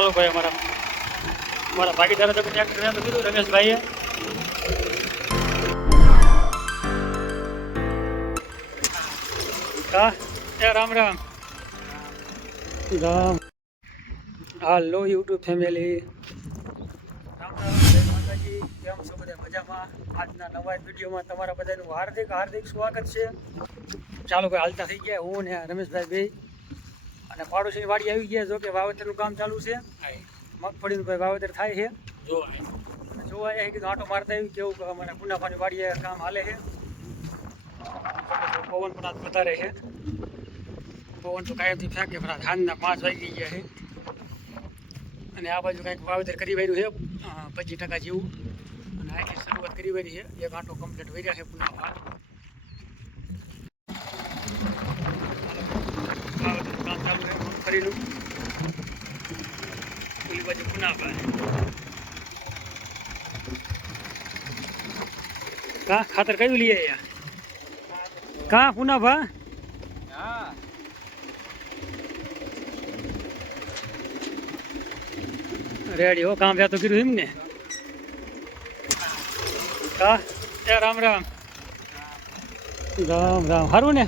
ચાલો ભાઈ અમારા ભાગીદાર તો ટ્રેક્ટર તો કીધું રમેશભાઈએ હા રામ રામ રામ. હાલો યુટ્યુબ ફેમિલી, રામ રામ, જય માતાજી. કેમ છો બધા મજામાં? આજના નવા વિડીયોમાં તમારા બધાનું હાર્દિક સ્વાગત છે. ચાલો ભાઈ હાલતા થઈ ગયા હું ને રમેશભાઈ ભાઈ અને પાડોશીની વાડી આવી ગયા. જો કે વાવેતરનું કામ ચાલુ છે. મગફળીનું ભાઈ વાવેતર થાય છે. જોવા એ કીધું આટો મારતા આવ્યું કેવું અમારા પુનાફાની વાડીએ કામ હાલે છે. પવન પણ આજ વધારે છે. પવન તો કાયમથી ફેંકે પણ સાંજના 5 વાગી ગયા છે અને આ બાજુ કંઈક વાવેતર કરી વાર્યું છે 25% જેવું અને આટલી શરૂઆત કરી વારી છે. એક આંટો કમ્પ્લીટ વર્યા છે પુનાફા. વાવેતરનું કામ ચાલુ છે મગફળીનું. ઓલી બાજુ પુનાફા કા ખાતર કયું લઈએ યાર કા પુનાફા? રેડી હો, કામ તો કર્યું એમ ને કા? એ રામ રામ રામ રામ. સારું ને?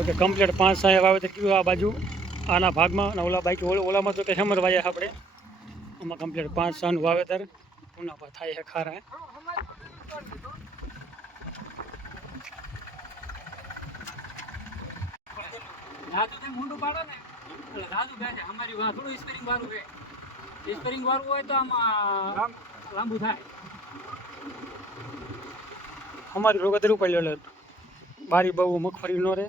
ઓકે કમ્પ્લીટ 5 વાવેતર કર્યું આ બાજુ આના ભાગમાં અને ઓલા બાકી ઓલામાં તો કે હેમર વાયા આપણે. આમાં કમ્પ્લીટ 5 નું વાવેતર પુનાફા થાય છે ખારા. અમારી રોગતરું પડેલો બારી બહુ મગફળી નો રે.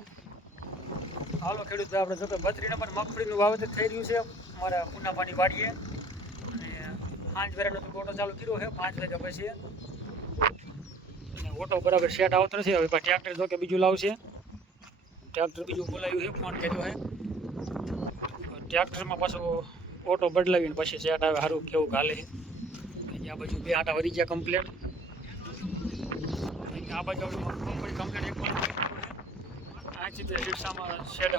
હાલો ખેડૂત આપણે જો કે 32 નંબર મગફળીનું વાવેતર થઈ રહ્યું છે અમારા પુનાફાની વાડીએ અને 5 વેરાનો ઓટો ચાલુ કર્યો છે 5 વાગ્યા પછી અને ઓટો બરાબર સેટ આવતો નથી. હવે ટ્રેક્ટર જો કે બીજું લાવશે. ટ્રેક્ટર બીજું બોલાવ્યું છે, ફોન કર્યો છે. ટ્રેક્ટરમાં પાછું ઓટો બદલાવીને પછી સેટ આવે સારું કેવું ગાલે છે. આ બાજુ 2 આંટા વરી ગયા કમ્પ્લીટ. આ બાજુ મગફળી કમ્પ્લીટ એક પણ આથી તો રિક્ષામાં શેડ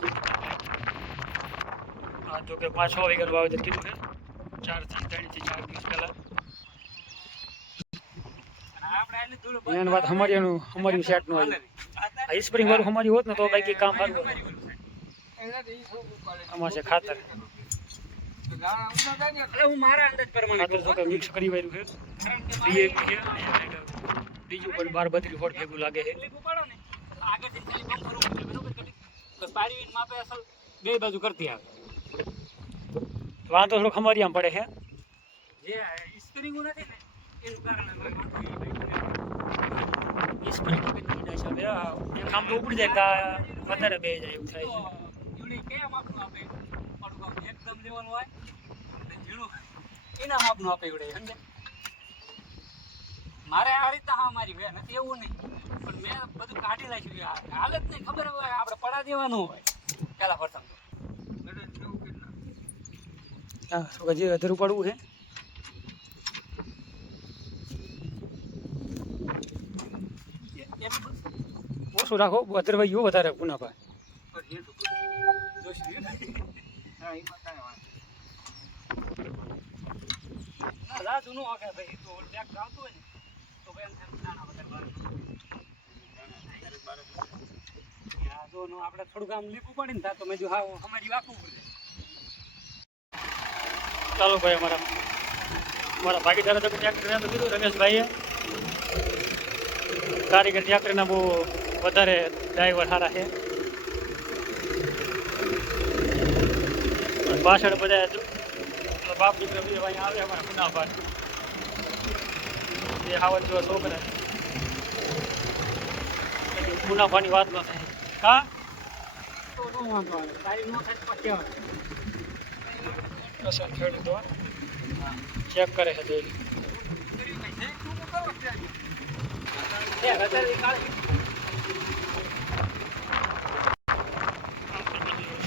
જો કે 5-6 વાગ્યાનું વાવેતર કીધું છે 3 થી 4 દિવસ પહેલાં. મેન વાત અમારી સેટનું આવ્યું. સ્પ્રિંગ વાળું અમારી હોત ને તો બાકી કામ સારું હતું. આમાં છે ખાતર મિક્સ કરી વાર્યું છે. ડીએપી છે બીજું પણ 12-32 ફોટ ભેગું લાગે છે. બે બાજુ કરતી આવે વાંધો થોડો ખમારી આમ પડે છે. આમ તો ઉપડી જાય વધારે બે જાય એવું થાય છે. મારે આ રીતના હા મારી વે નથી એવું નહીં પણ મેં બધું કાઢી નાખ્યું. હાલત નહીં ખબર હોય આપણે પડા દેવાનું હોય પેલા પ્રથમ તો હા શું હજી અધરું પડવું છે. ઓછું રાખો અધરવાઈ ગયો વધારે પુનાફા. જૂનું આખે ભાઈ તો ટ્રેક્ટર આવતું હોય ને તો આપણે થોડુંક આમ લીપું પડે ને તો મેં જો હા અમારી વાકવું પડે. ચાલો ભાઈ અમારા ભાગીદાર તો ટ્રેક્ટર તો કીધું રમેશભાઈએ કારીગર ટ્રેક્ટરના બહુ વધારે ડ્રાઈવર સારા છે. પાછળ બધા બાપ દીકરા બીજા ભાઈ આવે અમારા પુનાફા એ આવત જેવા છોકરા પુનાફાની વાત ન થાય કા અસર ખેડૂતો ચેક કરે છે જોઈ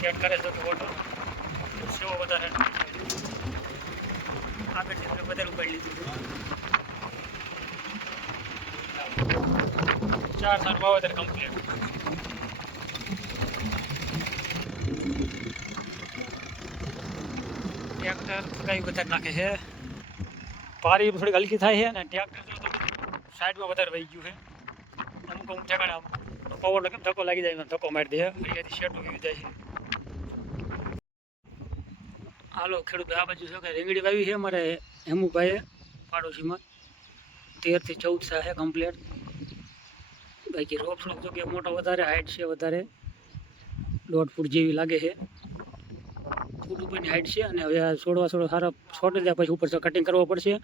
ચેક કરે છે તો ઓટો સેવો વધારે આગળથી આપણે વધારે ઉપાડી લીધું હતું. 4 સાલ વાવેતર કમ્પ્લીટ. ટ્રેક્ટર કઈ વધારે નાખે છે, પારી થોડીક હલકી થાય છે, અને ટ્રેક્ટર જો તો સાઈડમાં વધારે વહી ગયું છે. અમુક અમુક ઠેકાણે પવનનો કેમ ધક્કો લાગી જાય, ધક્કો મારી દે, અહીંયાથી શેટું વી જાય છે. હાલો ખેડૂત આ બાજુ છે કે રીંગણી વાવી છે અમારે હેમુભાઈએ પાડોશીમાં. 13 થી 14 સા છે કમ્પ્લીટ. બાકી રોપ સ્લોપ જો કે મોટો વધારે હાઈટ છે, વધારે 1.5 ફૂટ જેવી લાગે છે. ફૂટ ઉપરની હાઈટ છે, અને હવે છોડવા સારા છોટે ત્યાં પછી ઉપર કટિંગ કરવો પડશે.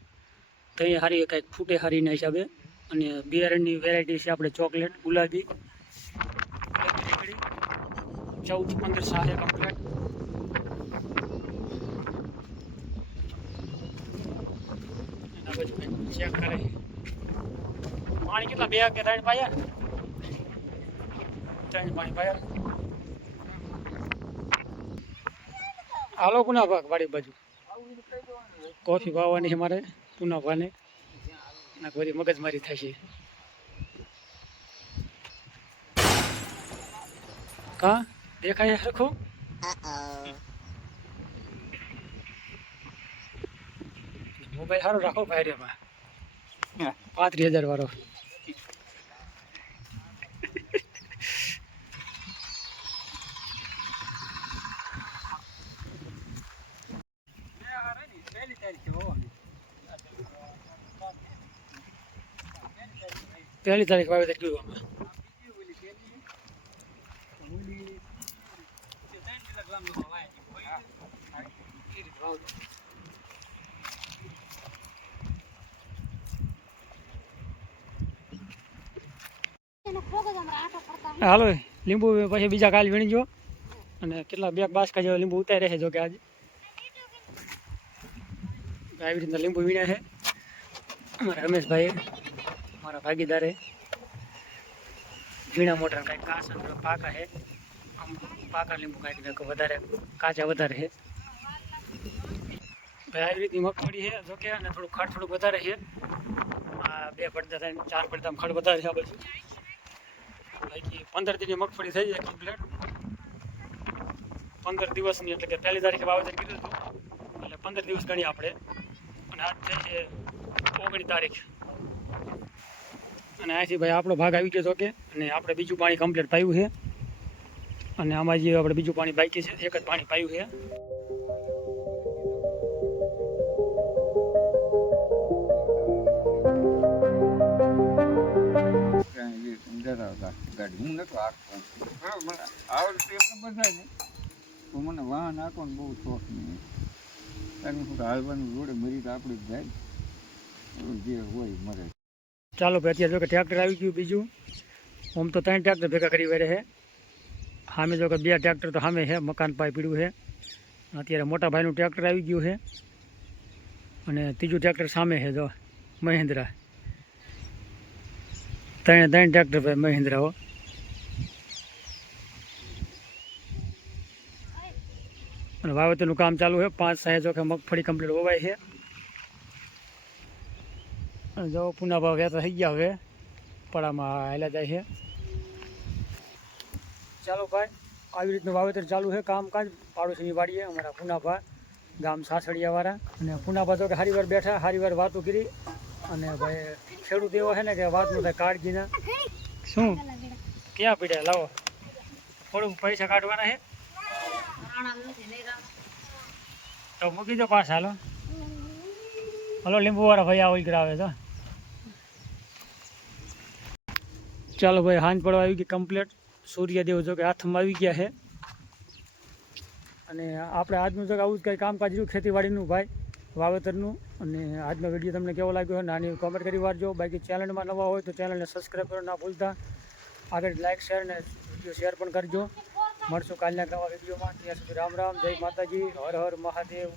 તો એ સારી કાંઈક ફૂટે સારીના હિસાબે. અને બિયારણની વેરાયટી છે આપણે ચોકલેટ ગુલાબી રીંગણી. 14-15 સા છે કમ્પ્લીટ. એના પછી ચેક કરે પાણી કેટલા 2 કે 3 પાયા? 3 પાણી પાયા. હાલો પુના ભાગ વાડી બાજુ કોફી વાવવાની છે મારે પુના ભાને. ના બધી મગજમારી થાય છે. કા દેખાય સરખું? મોબાઈલ સારો રાખો ભાઈ રે 35,000 વાળો. પહેલી તારીખ વાવેતર કર્યું અમે. હાલો લીંબુ પછી બીજા કાલ વીણી જો, અને કેટલા 2 બાસકા જેવા લીંબુ ઉતારે છે જો કે આજે. આવી રીતના લીંબુ વીણ્યા છે અમારા રમેશભાઈ, મારા ભાગીદારે. ઝીણા મોટા કાંઈક કાચા પાકા છે, આમ પાકા લીંબુ કાંઈક વધારે કાચા વધારે છે. ભાઈ આવી રીતની મગફળી છે જો કે, અને થોડું ખડ થોડુંક વધારે છે. આ 2 પડદા થાય 4 પડદામાં ખડ વધારે છે આ બાજુ. બાકી 15 દીની મગફળી થઈ જાય કમ્પ્લીટ. 15 દિવસની, એટલે કે 1 તારીખે વાવેતર કીધું હતું, એટલે 15 દિવસ ગણી આપણે. અને આજ થઈ છે 19 તારીખ. અને અહીંથી ભાઈ આપણો ભાગ આવી ગયો હતો કે, અને આપણે બીજું પાણી કમ્પ્લીટ પાયું છે. અને આમાં જે આપણે બીજું પાણી બાકી છે, એક જ પાણી પાયું છે. હું નતો હાંકતો બરાબર, આવડતું એટલે બધા ને તો મને વાહન હાંકવાનો બહુ શોખ નહીં. કારણ કે હાલવાનું જોડે મરી તો આપણે જ જાય, જે હોય મરે. ચાલો ભાઈ અત્યારે જો કે ટ્રેક્ટર આવી ગયું બીજું. આમ તો 3 ટ્રેક્ટર ભેગા કરી વેરે છે. સામે જો કે 2 ટ્રેક્ટર તો સામે છે, મકાન પાઈ પીડ્યું છે. અત્યારે મોટા ભાઈનું ટ્રેક્ટર આવી ગયું છે, અને ત્રીજું ટ્રેક્ટર સામે છે જો મહિન્દ્રા. 3 ટ્રેક્ટર ભાઈ મહિન્દ્રાઓ. અને વાવેતરનું કામ ચાલુ છે. 5 સાહે જો કે મગફળી કમ્પ્લીટ હોવાય છે. અને જો પુના ભાવ વેતા થઈ ગયા હવે પડામાં હાલ્યા જાય છે. ચાલો ભાઈ આવી રીતનું વાવેતર ચાલુ છે, કામકાજ પાડોશીની વાડીએ અમારા પુનાભા ગામ સાસડિયાવાળા. અને પુનાભા તો કે હારી વાર બેઠા, હારી વાર વાતો કરી. અને ભાઈ ખેડૂત એવો છે ને કે વાતનું થાય કાળજીના. શું ક્યાં પીડ્યા લાવો, થોડુંક પૈસા કાઢવાના છે તો મૂકી દો પાછા. હલો લીંબુવાળા ભાઈ આ ઓલગર આવે છે. ચાલો ભાઈ હાંજ પડવા આવી ગઈ કમ્પ્લીટ. સૂર્યદેવ જો કે હાથમાં આવી ગયા છે. અને આપણે આજનું જો કે આવું જ કંઈ કામકાજ રહ્યું ખેતીવાડીનું ભાઈ વાવેતરનું. અને આજનો વિડીયો તમને કેવો લાગ્યો હોય નાની કોમેન્ટ કરી વારજો. બાકી ચેનલમાં નવા હોય તો ચેનલને સબસ્ક્રાઈબ કરવા ના ભૂલતા. આગળ લાઇક શેર અને વિડીયો શેર પણ કરજો. મળશું કાલના નવા વિડીયોમાં. ત્યાં સુધી રામ રામ, જય માતાજી, હર હર મહાદેવ.